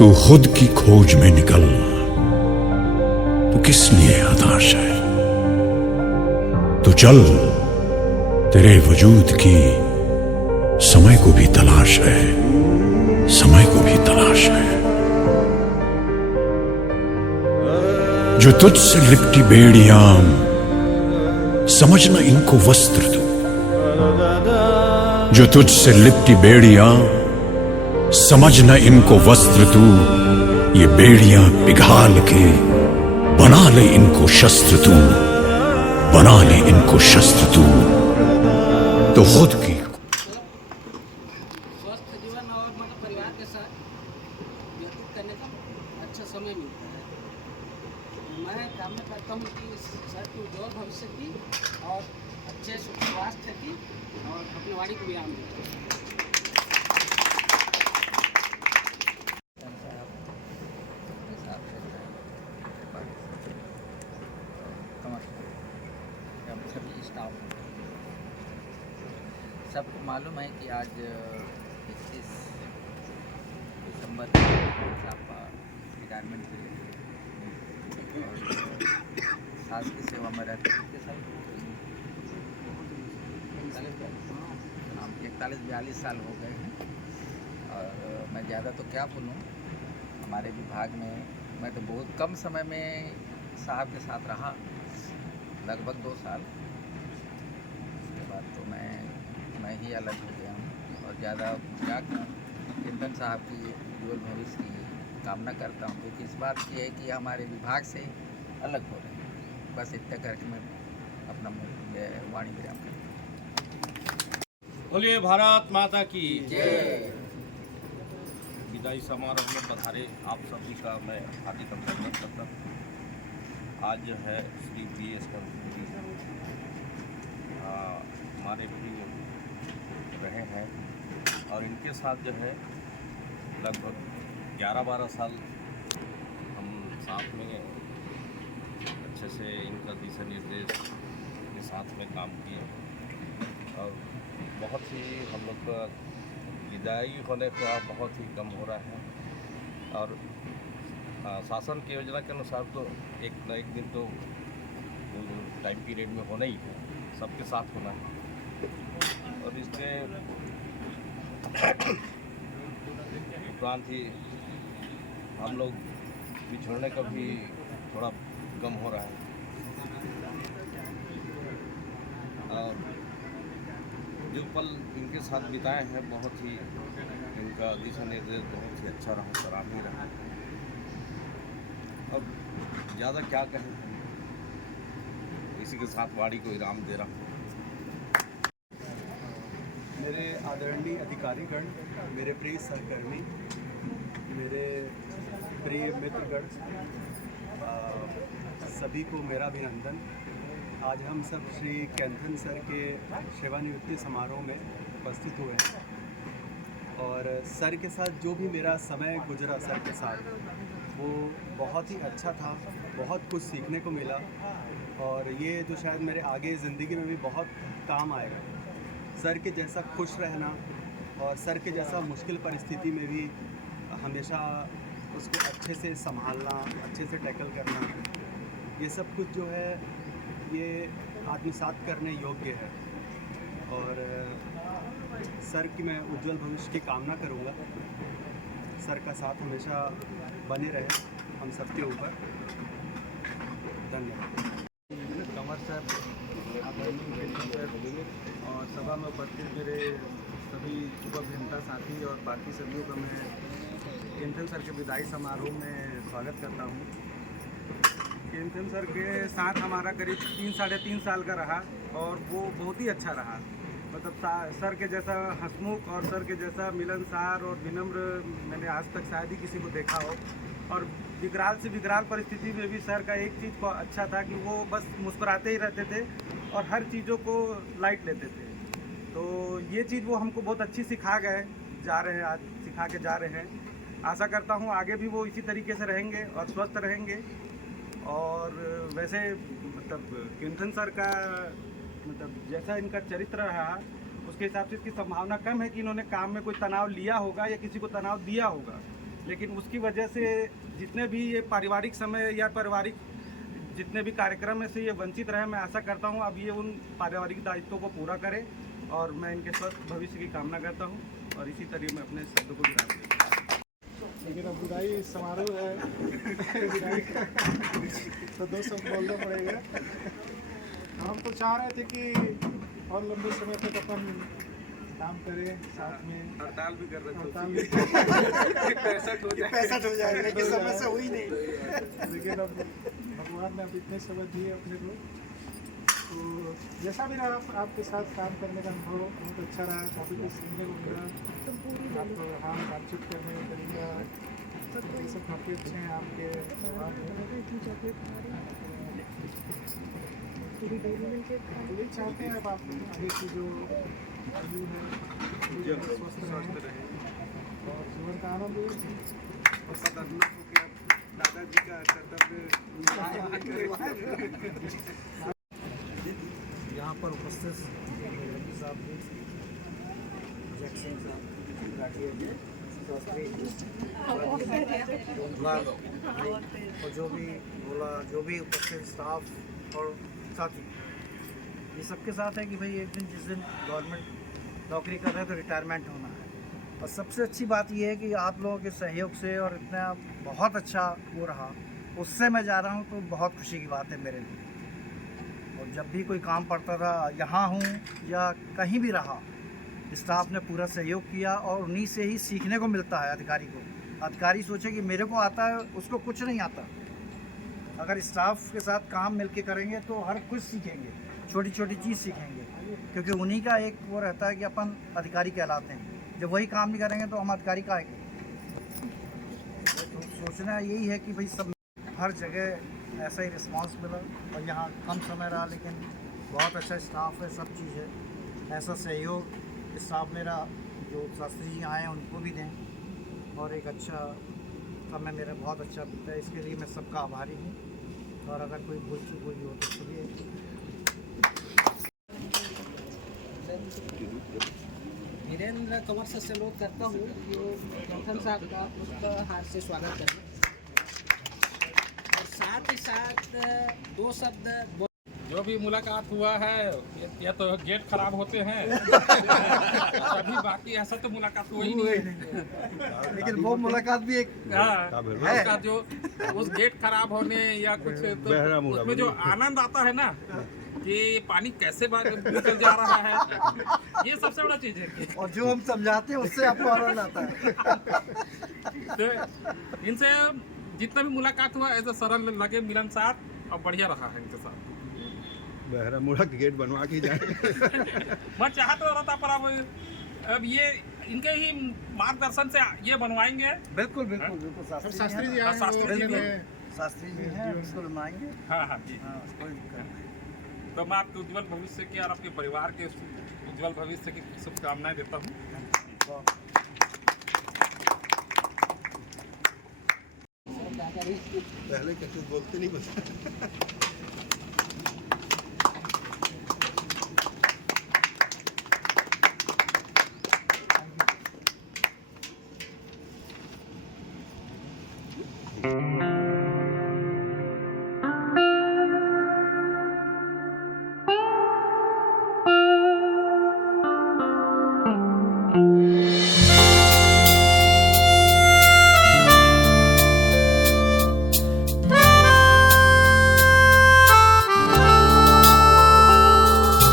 तू खुद की खोज में निकल, तू किस लिए हताश है। तो चल, तेरे वजूद की समय को भी तलाश है, समय को भी तलाश है। जो तुझसे लिपटी बेड़ियां, समझना इनको वस्त्र तू। जो तुझसे लिपटी बेड़ियां, समझना इनको वस्त्र तू। ये बेड़ियां पिघाल के बना ले इनको शस्त्र तू, बना ले इनको शस्त्र तू। तो खुद की स्वस्थ जीवन और मतलब परिवार के साथ व्यतीत करने का अच्छा समय मिलता है। मैं कामना करता हूँ कि सर की उज्ज्वल भविष्य की और अच्छे स्वास्थ्य की और अपनी वाणी को विराम दें। सभी स्टाफ सबको मालूम है कि आज 21 दिसंबर आपका रिटायरमेंट के लिए और सास की सेवा में रहते कितने साल 41-42 साल हो गए हैं। और मैं ज़्यादा तो क्या बोलूँ, हमारे विभाग में मैं तो बहुत कम समय में साहब के साथ रहा, लगभग 2 साल। उसके बाद तो मैं ही अलग हो गया हूँ और ज़्यादा क्या चिंतन साहब की उज्ज्वल भविष्य की कामना करता हूँ, क्योंकि इस बात की है कि हमारे विभाग से अलग हो रहे हैं। बस इतना करके मैं अपना वाणी विराम करता हूँ। बोलिए भारत माता की जय। विदाई समारोह में पधारे आप सभी का मैं हार्दिक अभिनंदन करता हूँ। आज जो है श्री BS कपूर हमारे भी रहे हैं और इनके साथ जो है लगभग 11-12 साल हम साथ में अच्छे से इनका दिशा निर्देश के साथ में काम किए और बहुत ही हम लोग का विदाई होने का बहुत ही कम हो रहा है। और शासन की योजना के अनुसार तो एक न एक दिन तो टाइम पीरियड में होना ही है, सबके साथ होना है। और इसके उपरांत ही हम लोग बिछड़ने का भी थोड़ा कम हो रहा है। और जो पल इनके साथ बिताए हैं बहुत ही, इनका दिशा निर्देश बहुत ही अच्छा रहा, सराहनीय रहा। अब ज़्यादा क्या कहें, इसी के साथ वाणी को विराम दे रहा हूँ। मेरे आदरणीय अधिकारीगण, मेरे प्रिय सहकर्मी, मेरे प्रिय मित्रगण, सभी को मेरा अभिनंदन। आज हम सब श्री कैंथन सर के सेवानिवृत्ति समारोह में उपस्थित हुए हैं और सर के साथ जो भी मेरा समय गुजरा सर के साथ वो बहुत ही अच्छा था, बहुत कुछ सीखने को मिला और ये जो शायद मेरे आगे ज़िंदगी में भी बहुत काम आएगा। सर के जैसा खुश रहना और सर के जैसा मुश्किल परिस्थिति में भी हमेशा उसको अच्छे से संभालना, अच्छे से टैकल करना, ये सब कुछ जो है ये आत्मसात करने योग्य है। और सर की मैं उज्जवल भविष्य की कामना करूँगा। सर का साथ हमेशा बने रहे हम सबके ऊपर। धन्यवाद। कंवर सर, आदरणीय सर और सभा में उपस्थित मेरे सभी शुभ अभियंता साथी और बाकी सभी का मैं कैंथन सर के विदाई समारोह में स्वागत करता हूँ। कैंथन सर के साथ हमारा करीब 3-3.5 साल का रहा और वो बहुत ही अच्छा रहा। मतलब सर के जैसा हंसमुख और सर के जैसा मिलनसार और विनम्र मैंने आज तक शायद ही किसी को देखा हो। और विकराल से विकराल परिस्थिति में भी सर का एक चीज़ को अच्छा था कि वो बस मुस्कुराते ही रहते थे और हर चीज़ों को लाइट लेते थे। तो ये चीज़ वो हमको बहुत अच्छी सिखा रहे हैं, आज सिखा के जा रहे हैं। आशा करता हूँ आगे भी वो इसी तरीके से रहेंगे और स्वस्थ रहेंगे। और वैसे मतलब कैंथन सर का मतलब जैसा इनका चरित्र रहा उसके हिसाब से इसकी संभावना कम है कि इन्होंने काम में कोई तनाव लिया होगा या किसी को तनाव दिया होगा। लेकिन उसकी वजह से जितने भी ये पारिवारिक समय या पारिवारिक जितने भी कार्यक्रम में से ये वंचित रहे, मैं आशा करता हूँ अब ये उन पारिवारिक दायित्वों को पूरा करे और मैं इनके स्वस्थ भविष्य की कामना करता हूँ और इसी तरह मैं अपने शब्दों को विराम देता हूँ। लेकिन अब विदाई समारोह है विदाई तो 2 शब्द बोलना पड़ेगा। हम तो चाह रहे थे कि और लंबे समय तक अपन काम करें साथ में, हड़ताल भी कर रहे थे, हड़ताल भी 65 हो जाएगा लेकिन समस्या हुई नहीं। लेकिन अब भगवान ने अब इतने समय दिए अपने को, तो जैसा भी रहा आपके साथ काम करने का अनुभव बहुत अच्छा रहा, काफ़ी कुछ सीखने को मिला। आप हाँ बातचीत करने का तरीका ये सब काफ़ी अच्छे हैं आपके व्यवहार में। यही चाहते हैं अब आप आगे की जो आयु है स्वस्थ रहे और जीवन का आनंद ले। और सदर्नक होकर दादाजी का कर्तव्य यहाँ पर उपस्थित साहब जैक्सन साहब राठी और जो भी बोला, जो भी उपस्थित स्टाफ और साथी, ये सबके साथ है कि भाई एक दिन जिस दिन गवर्नमेंट नौकरी कर रहे हैं तो रिटायरमेंट होना है। और सबसे अच्छी बात यह है कि आप लोगों के सहयोग से और इतना बहुत अच्छा वो रहा, उससे मैं जा रहा हूँ तो बहुत खुशी की बात है मेरे लिए। और जब भी कोई काम पड़ता था, यहाँ हूँ या कहीं भी रहा, स्टाफ ने पूरा सहयोग किया और उन्हीं से ही सीखने को मिलता है अधिकारी को। अधिकारी सोचे कि मेरे को आता है, उसको कुछ नहीं आता। अगर स्टाफ के साथ काम मिलके करेंगे तो हर कुछ सीखेंगे, छोटी छोटी चीज़ सीखेंगे, क्योंकि उन्हीं का एक वो रहता है कि अपन अधिकारी कहलाते हैं। जब वही काम नहीं करेंगे तो हम अधिकारी का आएंगे। तो सोचना यही है कि भाई सब हर जगह ऐसा ही रिस्पांस मिला और यहाँ कम समय रहा लेकिन बहुत अच्छा स्टाफ है, सब चीज़ है। ऐसा सहयोग स्टाफ मेरा जो शास्त्री जी आए हैं उनको भी दें और एक अच्छा समय मेरा बहुत अच्छा बीता है, इसके लिए मैं सबका आभारी हूँ। और अगर कोई भूल चूक हुई हो तो चलिए। वीरेंद्र कंवर से सैल्यूट करता हूँ जो कैंथन साहब का उसका हाथ से स्वागत करना और साथ ही साथ 2 शब्द जो भी मुलाकात हुआ है ये तो गेट खराब होते हैं अभी बाकी ऐसा तो मुलाकात हुई नहीं। लेकिन वो मुलाकात भी एक हाँ, उसका जो उस गेट खराब होने या कुछ तो उसमें जो आनंद आता है ना कि पानी कैसे निकल जा रहा है, ये सबसे बड़ा चीज है। और जो हम समझाते हैं उससे आपको आनंद आता है। तो इनसे जितना भी मुलाकात हुआ ऐसा सरल लगे, मिलनसार और बढ़िया रहा है इनके साथ। बहरा मुड़ा गेट बनवा के जाए मैं चाहता रहा था पर अब ये इनके ही मार्गदर्शन से ये बनवाएंगे। बिल्कुल बिल्कुल बिल्कुल शास्त्री जी हाँ, शास्त्री जी हैं, उसको बनवाएंगे। हाँ हाँ जी। हाँ, कोई दिक्कत नहीं। तो मैं आपके उज्जवल भविष्य की और आपके परिवार के उज्जवल भविष्य की शुभकामनाएं देता हूँ। पहले कैसे बोलते नहीं बस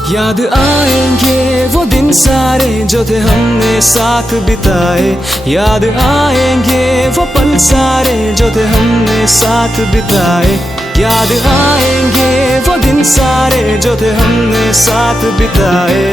याद आएंगे वो दिन सारे जो थे हमने साथ बिताए, याद आएंगे वो पल सारे जो थे हमने साथ बिताए, याद आएंगे वो दिन सारे जो थे हमने साथ बिताए।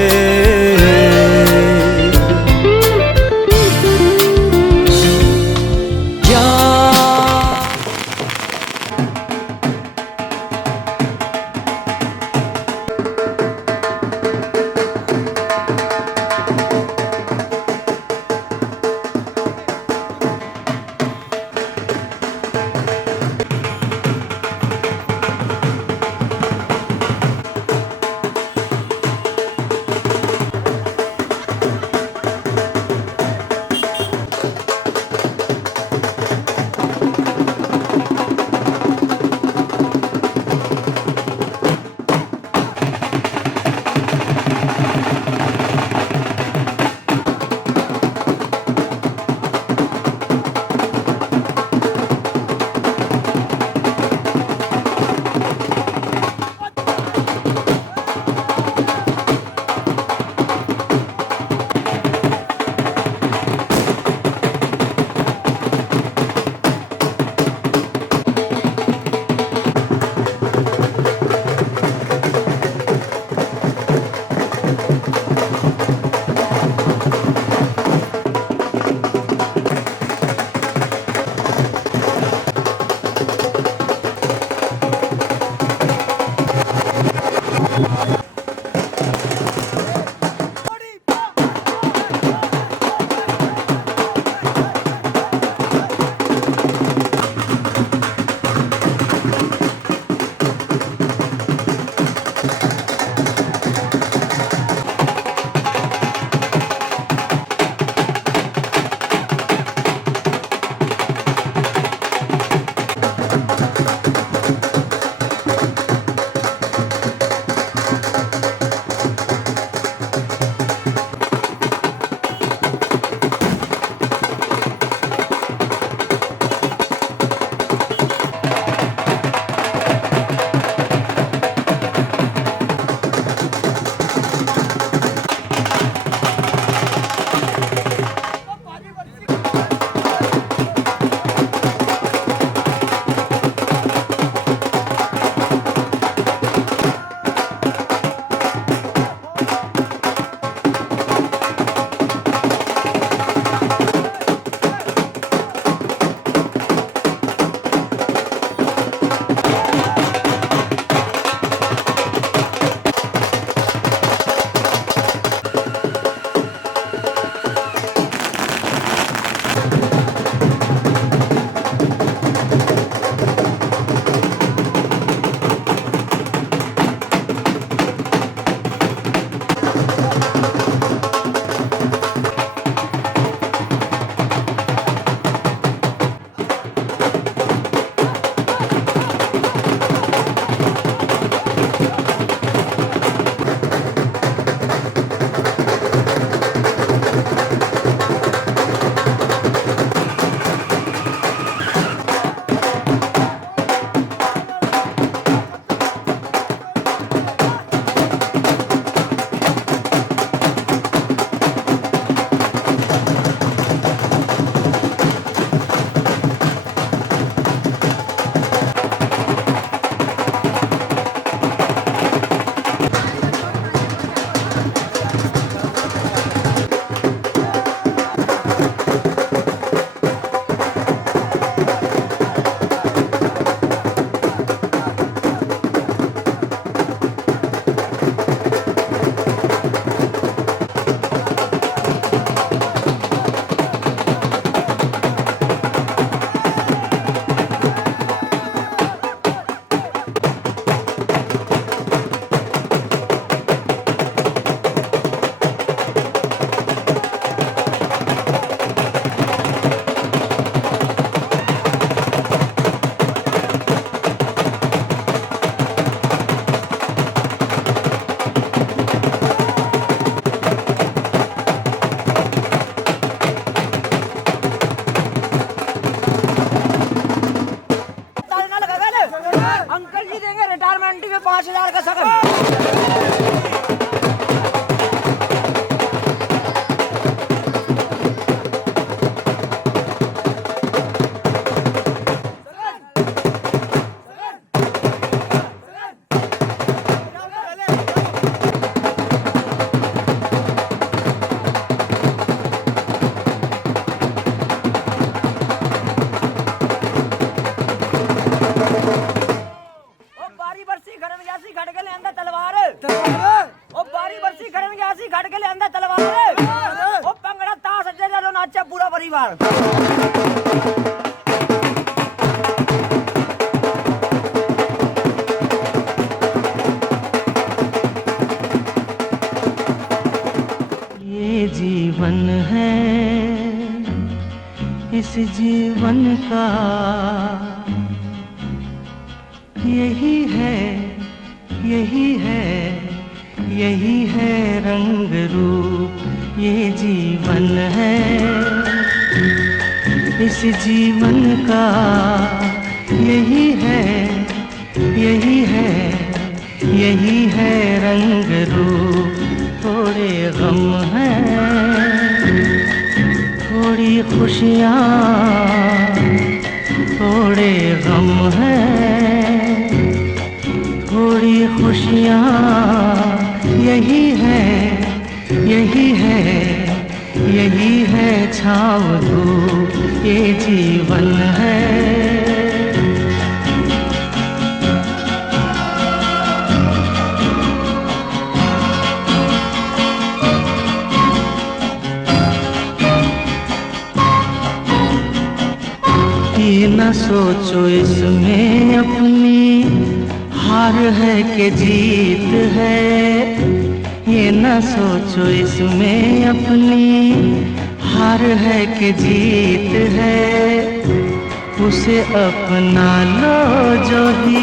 5,000 का सगन। पूरा परिवार ये जीवन है, इस जीवन का यही है, यही है, यही है रंग रूप। ये जीवन है, इस जीवन का यही है, यही है, यही है रंग रूप। थोड़े गम हैं, थोड़ी खुशियाँ, थोड़े गम हैं, थोड़ी खुशियाँ। यही है, यही है, यही है छाँव धूप। ये जीवन है। ये न सोचो इसमें अपनी हार है कि जीत है। ये न सोचो इसमें अपनी हार है कि जीत है। उसे अपना लो जो ही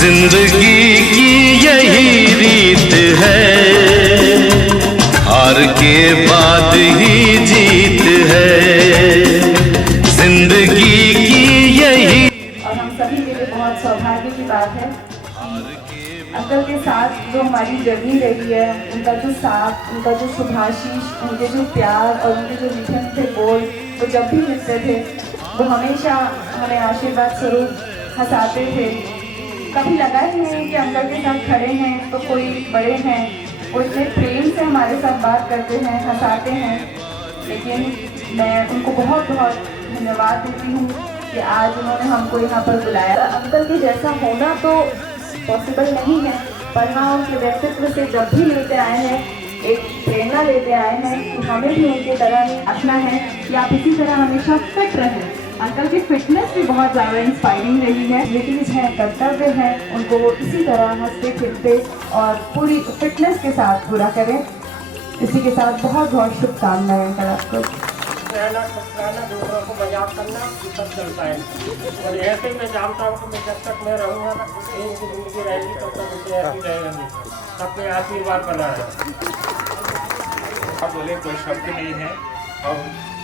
जिंदगी की यही रीत है, हार के बाद ही जीत है। जिंदगी की यही और हम सभी के लिए बहुत सौभाग्य की बात है अंकल के साथ जो हमारी जर्नी रही है, उनका जो साथ, उनका जो शुभाशीष, उनके जो प्यार और उनके जो मीठे मीठे बोल, वो जब भी मिलते थे वो हमेशा हमें आशीर्वाद स्वरूप हंसाते थे। कभी लगा ही नहीं कि अंकल के साथ खड़े हैं तो कोई बड़े हैं, वो इतने प्रेम से हमारे साथ बात करते हैं, हंसाते हैं। लेकिन मैं उनको बहुत बहुत धन्यवाद देती हूँ कि आज उन्होंने हमको यहाँ पर बुलाया। अंकल के जैसा होना तो पॉसिबल नहीं है, पर हाँ उनके व्यक्तित्व से जब भी लेते आए हैं एक प्रेरणा लेते आए हैं कि हमें भी उनकी तरह ही रखना है कि आप इसी तरह हमेशा फिट रहें। अंकल की फिटनेस भी बहुत ज़्यादा इंस्पायरिंग रही है, लेकिन है कर्तव्य है उनको वो इसी तरह हंसते खेलते और पूरी फिटनेस के साथ पूरा करें। इसी के साथ बहुत बहुत शुभकामनाएं अंकल आपको। रहना सत्याना, दूसरों को मजाक करना, सब चलता है। और ऐसे मैं जानता हूँ कि मैं जब तक मैं रहूँगा ना, इनकी ज़िंदगी रहेगी तब तक मुझे ऐसी रहेगा नहीं। अपने आशीर्वाद बना है। आप बोले कोई शब्द नहीं है और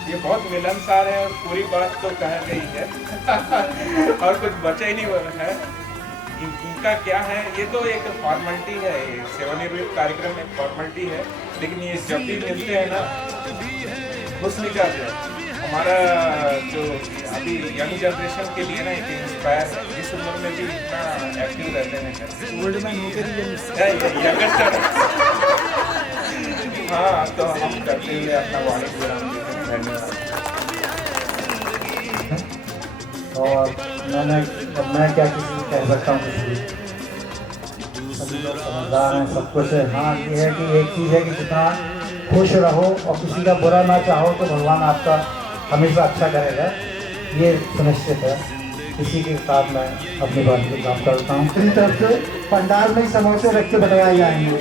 ये बहुत मिलनसार है और पूरी बात तो कह गई है और कुछ बचा ही नहीं हुआ है। इनका क्या है, ये तो एक फॉर्मेलिटी है, सेवानिवृत्त कार्यक्रम एक फॉर्मेलिटी है, लेकिन ये जब भी मिलते हैं ना खुश मिजाज है हमारा जो अभी यंग जनरेशन के लिए ना एक इंस्पायर है, इस उम्र में भी इतना एक्टिव रहते हैं। ओल्ड मैन होकर यंगस्टर। हाँ, तो हम करते हुए अपना वाणी विराम देते हैं। धन्यवाद। और मैं क्या किसी को कह सकता हूँ, किसी सभी लोग समझदार हैं, सब कुछ है। हाँ, ये है कि एक चीज़ है कि जितना खुश रहो और किसी का बुरा ना चाहो तो भगवान आपका हमेशा अच्छा करेगा, ये सुनिश्चित है। इसी के साथ मैं अपनी बात को काम करता हूँ। अपनी तरफ से पंडाल में समोसे रख के बनाए जाएंगे।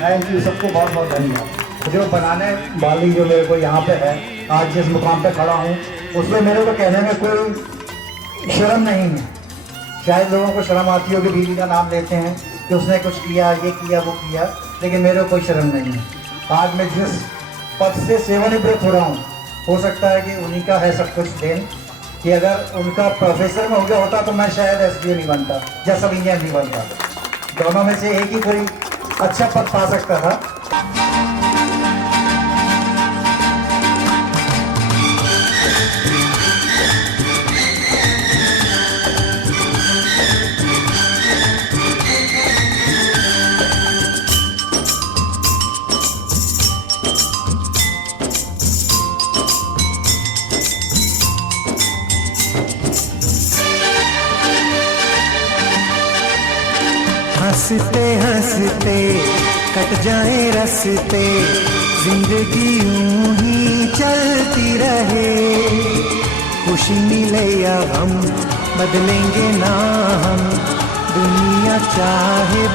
थैंक यू, सबको बहुत बहुत धन्यवाद। जो बनाने वाली जो मेरे को यहाँ पे है, आज जिस मुकाम पे खड़ा हूँ, उसमें मेरे को कहने में कोई शर्म नहीं है। शायद लोगों को शर्म आती हो कि बीवी का नाम लेते हैं कि उसने कुछ किया, ये किया, वो किया, लेकिन मेरे को कोई शर्म नहीं है। आज मैं जिस पद से सेवानिवृत्त हो रहा हूँ, हो सकता है कि उन्हीं का है सब कुछ देन, कि अगर उनका प्रोफेसर में हो गया होता तो मैं शायद SDO नहीं बनता या सब इंजीनियर नहीं बनता। दोनों में से एक ही कोई अच्छा पद पा सकता था। हंसते हंसते कट जाए रस्ते, जिंदगी यूं ही चलती रहे। खुशी मिले या गम बदलेंगे ना हम, दुनिया चाहे